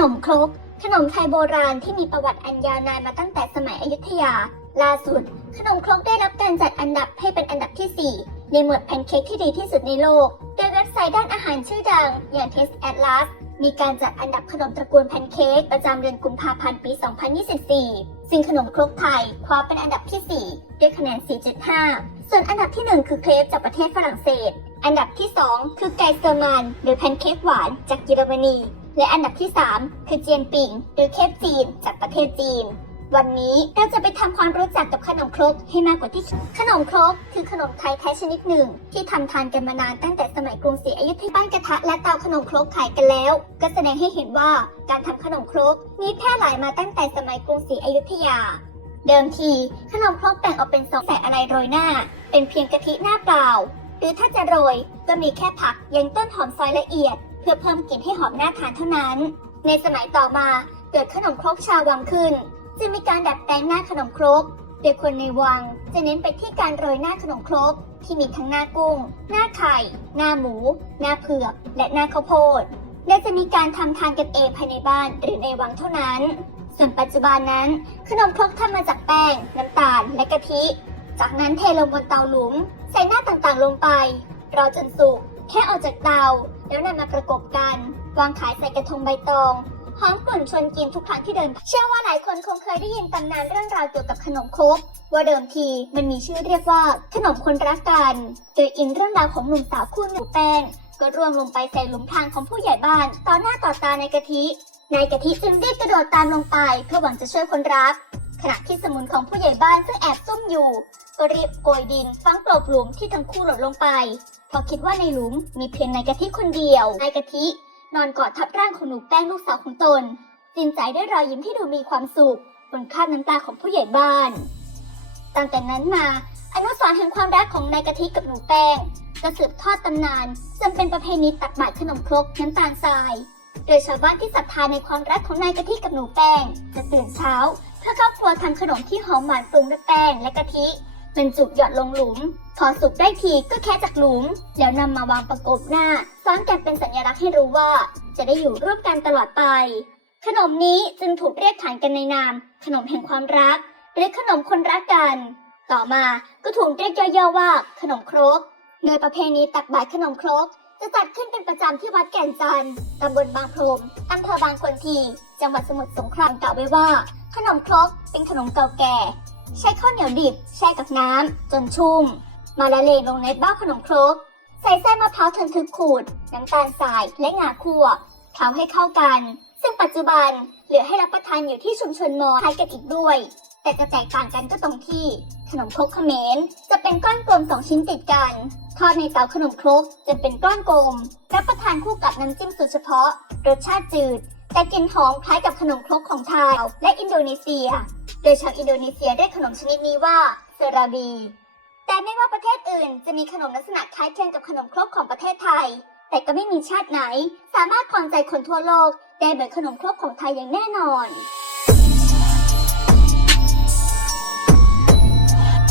นมครก ขนมไทยโบราณที่มีประวัติอันยาวนานมาตั้งแต่สมัยอยุธยา ล่าสุด ขนมครกได้รับการจัดอันดับให้เป็นอันดับที่ 4 ในหมวดแพนเค้กที่ดีที่สุดในโลก โดยเว็บไซต์ด้านอาหารชื่อดัง อย่าง Taste Atlas มีการจัดอันดับขนมตระกูลแพนเค้กประจำเดือนกุมภาพันธ์ปี 2024 ซึ่งขนมครกไทยคว้าเป็นอันดับที่ 4 ด้วยคะแนน 4.5 ส่วนอันดับที่ 1 คือเครปจากประเทศฝรั่งเศส อันดับที่ 2 คือไก่เซอร์มันหรือแพนเค้กหวานจากเยอรมนี และอันดับที่ 3 คือเจียนปิงหรือเคปจีน จากประเทศจีน วันนี้เราจะไปทำความรู้จักกับขนมครกให้มากกว่าที่ขนมครกคือขนมไทยแท้ชนิดหนึ่ง ที่ทำทานกันมานานตั้งแต่สมัยกรุงศรีอยุธยาบ้านกระทะและเตาขนมครกขายกันแล้ว ก็แสดงให้เห็นว่าการทำขนมครกมีแพร่หลายมาตั้งแต่สมัยกรุงศรีอยุธยาเดิมทีขนมครกแบ่งออกเป็นสองใส่อะไรโรยหน้า เป็นเพียงกะทิหน้าเปล่า หรือถ้าจะโรยก็มีแค่ผักยังต้นหอมซอยละเอียด พื่อเพิ่มกลิ่นให้หอมน่าทานเท่านั้น ในสมัยต่อมาเกิดขนมครกชาววังขึ้นจึงมีการดัดแปลงหน้าขนมครกโดยคนในวังจะเน้นไปที่การโรยหน้าขนมครกที่มีทั้งหน้ากุ้ง หน้าไข่ หน้าหมู หน้าเผือก และหน้าข้าวโพด และจะมีการทำทานกันเองภายในบ้านหรือในวังเท่านั้น ส่วนปัจจุบันนั้น ขนมครกทำมาจากแป้ง น้ำตาล และกะทิ จากนั้นเทลงบนเตาหลุม ใส่หน้าต่างๆลงไป รอจนสุก แค่ออกจากเตา แล้วนำมาประกบกัน วางขายใส่กระทงใบตองหอมกลุ่นชวนกินทุกครั้งที่เดิน เชื่อว่าหลายคนคงเคยได้ยินตำนานเรื่องราวเกี่ยวกับขนมครกว่าเดิมทีมันมีชื่อเรียกว่าขนมคนรักกัน โดยอิงเรื่องราวของหนุ่มสาวคู่หนูแป้งก็ร่วงลงไปใส่หลุมพรางของผู้ใหญ่บ้าน ต่อหน้าต่อตาในกะทินายกะทิจึงรีบกระโดดตามลงไป เพื่อหวังจะช่วยคนรัก ขณะที่สมุนของผู้ใหญ่บ้านซึ่งแอบซุ่มอยู่ ก็รีบโกยดินฝังกลบหลุมที่ทั้งคู่หล่นลงไป เพราะคิดว่าในหลุมมีเพียงนายกะทิคนเดียวนายกะทิ นอนกอดทับร่างของหนูแป้งลูกสาวของตนจินใจด้วยรอยยิ้มที่ดูมีความสุขบนคราบน้ำตาของผู้ใหญ่บ้าน ตั้งแต่นั้นมา อนุสรณ์แห่งความรักของนายกะทิกับหนูแป้งจะสืบทอดตำนานจนเป็นประเพณีตักบาตรขนมครกน้ำตาลทราย โดยชาวบ้านที่ศรัทธาในความรักของนายกะทิกับหนูแป้ง จะตื่นเช้า เพื่อเข้าครัวทำขนมที่หอมหวานปรุงด้วยแป้งและกะทิ บรรจุหยอดลงหลุม พอสุกได้ทีก็แค่จากหลุม แล้วนำมาวางประกบหน้า ซ้อนกันเป็นสัญลักษณ์ให้รู้ว่า จะได้อยู่ร่วมกันตลอดไป ขนมนี้จึงถูกเรียกขานกันในนาม ขนมแห่งความรัก หรือขนมคนรักกัน ต่อมาก็ถูกเรียกย่อๆว่า ขนมครก โดยประเพณีตักบาตรขนมครก จะจัดขึ้นเป็นประจำที่วัดแก่นจันทร์ตำบลบางพรมอำเภอบางคนที จังหวัดสมุทรสงครามกล่าวไว้ว่า ขนมครกเป็นขนมเก่าแก่ ใช้ข้าวเหนียวดิบแช่กับน้ำจนชุ่ม มาละเลงลงในเบ้าขนมครก ใส่ไส้มะพร้าวทึนทึกขูด น้ำตาลทรายและงาคั่วเคล้าให้เข้ากัน ซึ่งปัจจุบันเหลือให้รับประทานอยู่ที่ชุมชนมอญคล้ายกันอีกด้วย แต่จะแตกต่างกันก็ตรงที่ ขนมครกเขมรจะเป็นก้อนกลมสองชิ้นติดกันทอดในเตาขนมครกจะเป็นก้อนกลม รับประทานคู่กับน้ำจิ้มสูตรเฉพาะ รสชาติจืด แต่กลิ่นหอมคล้ายกับขนมครกของไทยและอินโดนีเซีย โดยชาวอินโดนีเซียเรียกขนมชนิดนี้ว่าเซราบี แต่ไม่ว่าประเทศอื่นจะมีขนมลักษณะคล้ายคลึงกับขนมครกของประเทศไทย แต่ก็ไม่มีชาติไหน สามารถครองใจคนทั่วโลกได้เหมือนขนมครกของไทยอย่างแน่นอน